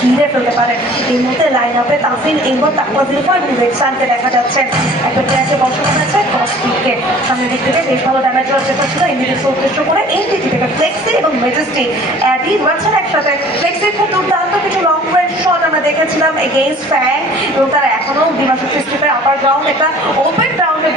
ঘিরে ফেলতে পারেন। এই মুহূর্তে লাইন আপে তাসিন এইবার তাকওয়া জিলফা এবং রেক্সানকে দেখা যাচ্ছে। একটা ট্র্যাকে বসানো হয়েছে কস্টিককে, সামনের দিক থেকে বেশ ভালো ড্যামেজ হওয়ার চেষ্টা ছিল এনডিটিকে উদ্দেশ্য করে। এনডিটি থেকে ফ্লেক্সি এবং মেজেস্টি অ্যাডি রয়েছেন একসাথে। ফ্লেক্সি খুব দুর্দান্ত কিছু লং রেঞ্জ শট আমরা দেখেছিলাম এগেইনস্ট ফ্যাং, এবং তারা এখনও বিমাশক্তি স্ট্রিপের আপার গ্রাউন্ড একটা ওপেন গ্রাউন্ডে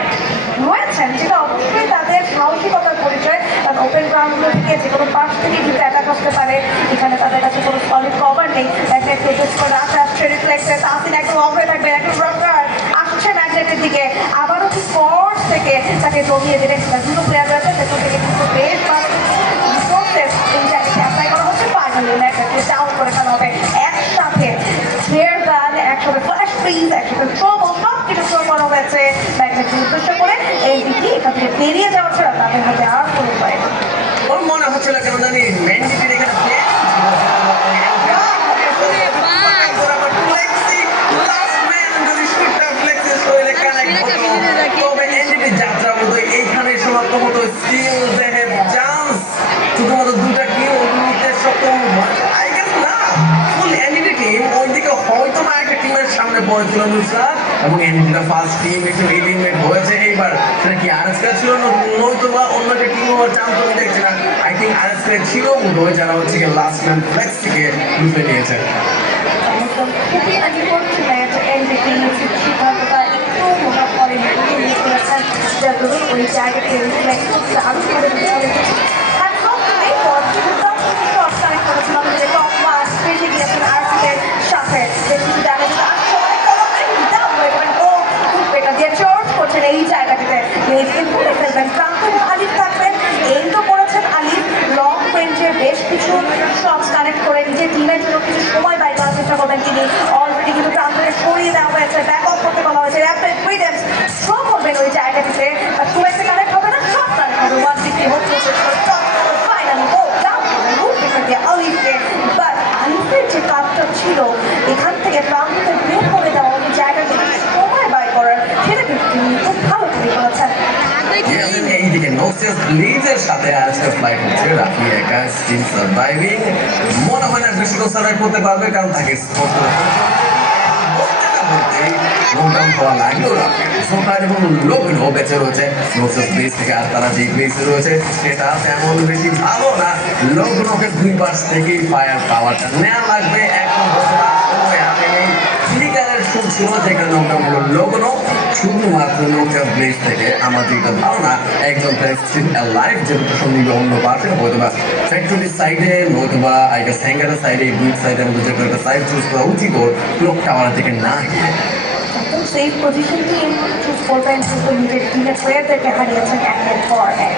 রয়েছেন, যেটা অবশ্যই তাদের সাহসিকতার পরিচয়। কারণ ওপেন গ্রাউন্ডগুলো থেকে যে কোনো পাশ থেকে কিন্তু অ্যাটাক আসতে পারে, এখানে তাদের কাছে কোনো সলিড কভার নেই। ম্যাগনেট প্রচেস করে আসছে রিফ্লেক্টে, তাসিন একদম অফে থাকবে, একদম রকার আসছে ম্যাগনেটের দিকে, আবারও কি ফোর্স থেকে তাকে জমিয়ে দেবে। দুটো প্লেয়ার রয়েছে, ভেতর থেকে কিন্তু বেশ প্রসেস এই জায়গায় অ্যাপ্লাই করা হচ্ছে। ফাইনালি ম্যাগনেটকে ডাউন করে ফেলা হবে একসাথে। ফ্লেয়ার গান একসাথে, ফ্ল্যাশ ফ্রিজ একসাথে, ট্রবল সব কিছু থ্রো করা হয়েছে ম্যাগনেটকে উদ্দেশ্য করে। এই দিকে এখান থেকে বেরিয়ে যাওয়া ছাড়া তাদের হাতে আর কোনো উপায় নেই। ওর মনে হচ্ছিল কেন জানি মেন্ডিটির এখানে যাত্রা মতো এইখানে সমাপ্ত হতো। স্টিল দে হ্যাভ চান্স, শুধুমাত্র দুটা কি অভিনীতে সক্ষম আই গেস না। ফুল এনডিটি টিম ওইদিকে হয়তো না একটা টিমের সামনে পড়েছিল নুসরাত, এবং এনডিটিটা ফার্স্ট টিম একটু এলিমিনেট হয়েছে। এইবার সেটা কি আরএসকে ছিল নয়তো বা অন্য একটা টিম হওয়ার চান্স আমি দেখছি না। আই থিঙ্ক আরএসকে ছিল বোধহয়, যারা হচ্ছে কি লাস্ট ম্যান ফ্লেক্স থেকে লুপে নিয়েছে। খুবই আনফর্চুনেট এনডিটি সিদ্ধান্তটা একটু মোটা করে নিয়ে করেছেন, যার দরুন ওই জায়গাকে রিফ্লেক্ট করতে আরও করে দিতে পেরেছে। আর সবসময় দুর্দান্ত কিছু শট কানেক্ট করেছেন আমাদের টপ ওয়ান ফেসে গিয়েছেন আরসিকের সাথে। কিছু ড্যামেজ আসছে অনেক এটা দিয়ে চার্জ করছেন এই জায়গাটিতে, মেজকে ভুলে ফেলবেন। ক্রান্ত আলিফ থাকবেন, এই তো করেছেন আলিফ লং রেঞ্জে বেশ কিছু শটস কানেক্ট করে নিজের টিমের জন্য কিছু সময় বাই করার চেষ্টা করবেন তিনি। অলরেডি কিন্তু প্রান্তরে সরিয়ে দেওয়া হয়েছে, ব্যাক অফ করতে বলা হয়েছে, র্যাপিড উইডেন্স থ্রো করবেন ওই জায়গাটিতে, খুব একটা কানেক্ট হবে না, সব কানেক্ট হবে 150 হচ্ছে ফাইনালি ও ডাউন করে আলিফকে। বাট আলিফের যে কাজটা ছিল এখান থেকে প্রান্তকে বের করে দেওয়া ওই জায়গাতে সময় বাই করার, সেটা কিন্তু তিনি খুব ভালো করে করেছেন। এইদিকে নোসিয়াস ব্লিজের সাথে আজকে ফ্লাইট হচ্ছে, রাফি একা স্টিল সার্ভাইভিং। মনে হয় না বেশি সার্ভাইভ করতে পারবে, কারণ তাকে স্পষ্ট লকডাউন হওয়া লাগলো রাফি সোফার এবং লোকও বেঁচে রয়েছে নোসিয়াস ব্লিজ থেকে। আর তারা যে ব্লিজে রয়েছে সেটা তেমন বেশি ভালো না। লোকনকে দুই পাশ থেকেই ফায়ার পাওয়ারটা নেওয়া লাগবে। এখন খুব ছিল যেখানে নৌকা হলো লোকনো, শুধুমাত্র নৌকার ব্লেজ থেকে আমার যেটা ধারণা একজন লাইফ যেহেতু সঙ্গে অন্য পাশে হয়তো বা ফ্যাক্টরির সাইডে নয়তো বা আই গেস হ্যাঙ্গারের সাইডে দুই সাইডের মধ্যে যে কোনো একটা সাইড চুজ করা উচিত ওর, ক্লক টাওয়ার থেকে না গিয়ে একদম সেফ পজিশনটি চুজ করবেন, কিন্তু নিজের টিমের প্লেয়ারদেরকে হারিয়েছেন একের পর এক।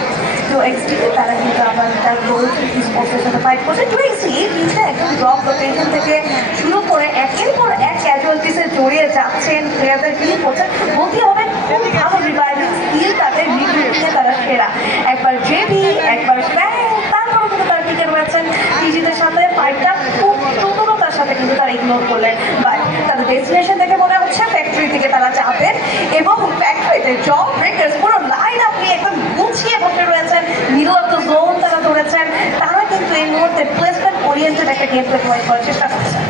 টু এক্সটিতে তারা কিন্তু আবার তার গোল স্পোর্টসের সাথে ফাইট করছে। টু এক্সটি এই টিমটা একদম ড্রপ লোকেশন থেকে শুরু করে একের পর এক ক্যাজুয়ালিটিসে জড়িয়ে যাচ্ছেন, প্লেয়ারদের ফিল করছেন। বলতে হবে খুব ভালো রিভাইভিং স্কিল তাদের, রিভিউতে তারা সেরা। একবার জেবি, একবার ফ্যাং, তারপরে কিন্তু তারা টিকে রয়েছেন টিজিদের সাথে। ফাইটটা খুব চতুরতার সাথে কিন্তু তারা ইগনোর করলেন। বাট তাদের ডেস্টিনেশন থেকে মনে হচ্ছে ফ্যাক্টরি থেকে তারা যাবেন, এবং ফ্যাক্টরিতে জব ব্রেকার্স পুরো লাইন আপনি একদম গুছিয়ে বসে রয়েছেন, মিডল অফ দ্য জোন তারা ধরেছেন। তারা কিন্তু এই মুহূর্তে প্লেসমেন্ট ওরিয়েন্টেড একটা গেম প্লে প্রোভাইড করার চেষ্টা করছেন।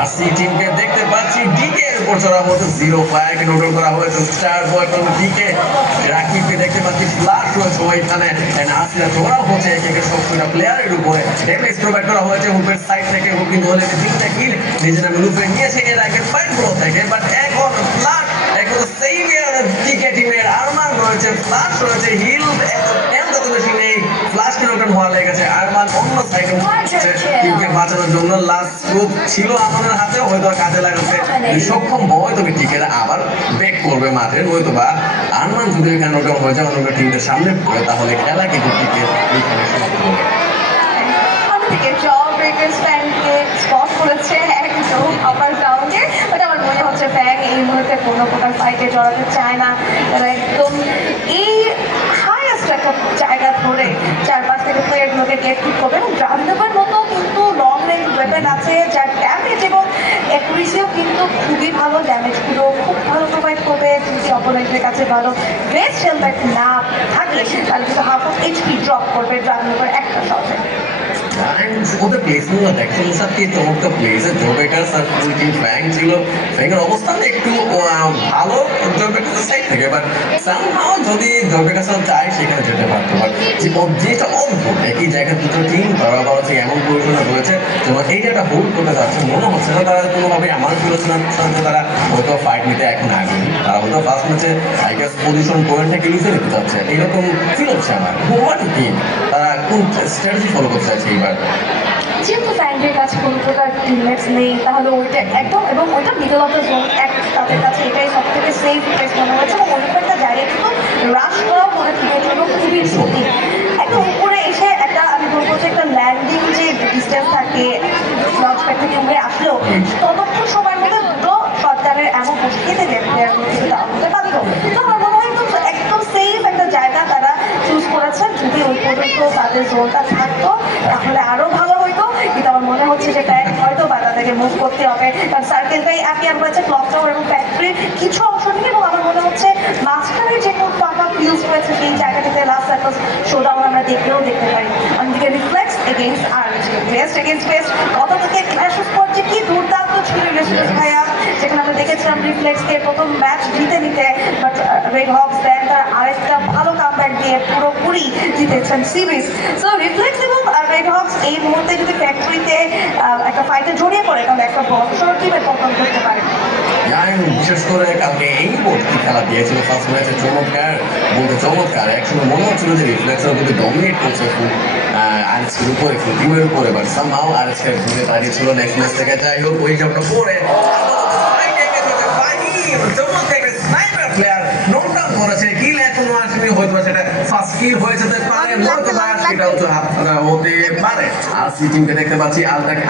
আরসি টিমকে দেখতে পাচ্ছি ডিকে এর উপর চড়া হতো, 0 ফায়ারকে নোটল করা হয়েছে স্টার বয় কোন ডিকে। রাকিবকে দেখতে পাচ্ছি ফ্লাশ রয়েছে ওইখানে, এন্ড আরসিরা চড়াও হচ্ছে এক একের সবকটা প্লেয়ারের উপরে। ড্যামেজ প্রোভাইড করা হয়েছে হুপের সাইড থেকে, হুপ কিন্তু হলে তিনটা কিল নিজের নামে লুপে নিয়েছে এর আগের ফাইটগুলো থেকে। বাট এখন ফ্লাশ এখন সেভিয়ার ডিকে টিমের আরমান রয়েছে, ফ্লাশ রয়েছে, হিল এত বেশি নেই, ফ্লাশ কিলোটন হওয়া লেগেছে। আরমান অন্য সাইডে টিমকে বাঁচানোর জন্য লাস্ট গ্রুপ ছিল আমাদের হাতে, হয়তো কাজে লাগাতে সক্ষম হয়, তবে টিকেরা আবার ব্যাক করবে মাঠে। নয়তো বা আরমান যদি এখানে নোটন হয়ে যায় অন্য টিমদের সামনে পড়ে, তাহলে খেলা কিন্তু টিকে এইখানে সমাপ্ত হবে। স্পট করেছে একদম আপার গ্রাউন্ডে, বাট আমার মনে হচ্ছে ফ্যাং এই মুহূর্তে কোনো প্রকার ফাইটে জড়াতে চায় না। তারা একদম এই হাইয়েস্ট একটা জায়গা ধরে চারপাশ থেকে প্লেয়ারগুলোকে গেট কিক করবে, এবং ড্রাগনেভার মতো কিন্তু লং রেঞ্জ ওয়েপেন আছে যার ড্যামেজ এবং অ্যাকুরেসিও কিন্তু খুবই ভালো, ড্যামেজগুলো খুব ভালো প্রোভাইড করবে। যদি অপোনেন্টের কাছে ভালো গ্রেস হেলমেট না থাকে তাহলে কিন্তু হাফ অফ এইচপি ড্রপ করবে ড্রাগনেভার একটা শটে। ওদের প্লেসমেন্ট দেখছেন স্যার কি চমৎকার প্লেসে জোবেকার স্যার ফুল টিম ফ্যাং ছিল ফ্যাংয়ের অবস্থান একটু ভালো জোবেকার সাইড থেকে বাট সামহাও যদি জোবেকার স্যার চায় সেখানে যেতে পারতো বাট যেটা অদ্ভুত একই জায়গায় দুটো টিম তারা আবার হচ্ছে এমন পজিশনে রয়েছে যেমন এই জায়গাটা হোল্ড করতে যাচ্ছে মনে হচ্ছে না তারা কোনোভাবে আমার ফিলোসফি তারা হয়তো ফাইট নিতে এখন আগেনি তারা হয়তো ফার্স্ট ম্যাচে আই গেস পজিশন পয়েন্টটাকে লিখে নিতে চাচ্ছে এরকম ফিল হচ্ছে আমার হোয়াট কি তারা কোন স্ট্র্যাটেজি ফলো করতে চাইছে এইবার যেহেতু ফ্যানদের কাছে কোনো প্রকার টিমমেটস নেই তাহলে ওইটা একদম এবং ওইটা মিডল অফ দ্য জোন এক তাদের কাছে এটাই সব থেকে সেফ প্লেস মনে হচ্ছে এবং অন্য একটা জায়গায় কিন্তু রাশ করা মনে টিমের জন্য খুবই সত্যি একদম উপরে এসে একটা আমি বলবো যে একটা ল্যান্ডিং যে ডিস্টেন্স থাকে লঞ্চ প্যাড থেকে উপরে আসলেও ততক্ষণ সময়ের মধ্যে দুটো সরকারের এমন বসে খেতে দেয় প্লেয়ার কিন্তু দেওয়া হতে পারতো তো আমার মনে হয় একদম সেফ একটা জায়গা তারা চুজ করেছেন যদি ওই পর্যন্ত তাদের জোনটা থাকতো তাহলে আরো ভালো হইতো কিন্তু আমার মনে হচ্ছে যে ট্যাগ হয়তো বা তাদেরকে মুভ করতে হবে কারণ সার্কেলটাই অ্যাপিয়ার করেছে ক্লক টাওয়ার এবং ফ্যাক্টরির কিছু অংশ নিয়ে এবং আমার মনে হচ্ছে মাঝখানে যে কোনো ফাঁকা ফিউজ হয়েছে সেই জায়গাটিতে লাস্ট সার্কল শোডাউন আমরা দেখতে পারি অন্যদিকে রিফ্লেক্স এগেইনস্ট আর বেস্ট এগেইনস্ট বেস্ট কত থেকে ক্ল্যাশ স্পটে কি দুর্দান্ত ছিল রিলেশনশিপ ভাইয়া যেখানে আমরা দেখেছিলাম রিফ্লেক্সকে প্রথম ম্যাচ জিতে নিতে বাট রেড হকস দেন তার আরেকটা ভালো কামব্যাক দিয়ে পুরোপুরি জিতেছেন সিরিজ সো রিফ্লেক্স এবং রেড হকস এই মুহূর্তে যদি ফ্যাক্টরিতে একটা ফাইটে জড়িয়ে পড়ে তাহলে একটা বড় টিমের পতন করতে পারে বিশেষ করে কালকে এই বোর্ডটি খেলা দিয়েছিল ফার্স্ট ম্যাচে চমৎকার বলতে চমৎকার একসময় মনে হচ্ছিল যে রিফ্লেক্সের মধ্যে ডমিনেট করছে ফুল আরএসকের উপরে ফুল টিমের উপরে বাট সামহাও আরএসকে ঘুরে দাঁড়িয়েছিল নেক্সট ম্যাচ থেকে যাই হোক ওই জায়গাটা পরে স্নাইপার প্লেয়ার নোকডাউন করেছে কিল এখনো আসেনি হয়তো সেটা ফার্স্ট কিল হয়ে যেতে পারে নয়তো সেটাও তো হতে পারে আর সি টিমকে দেখতে পাচ্ছি আলটাকে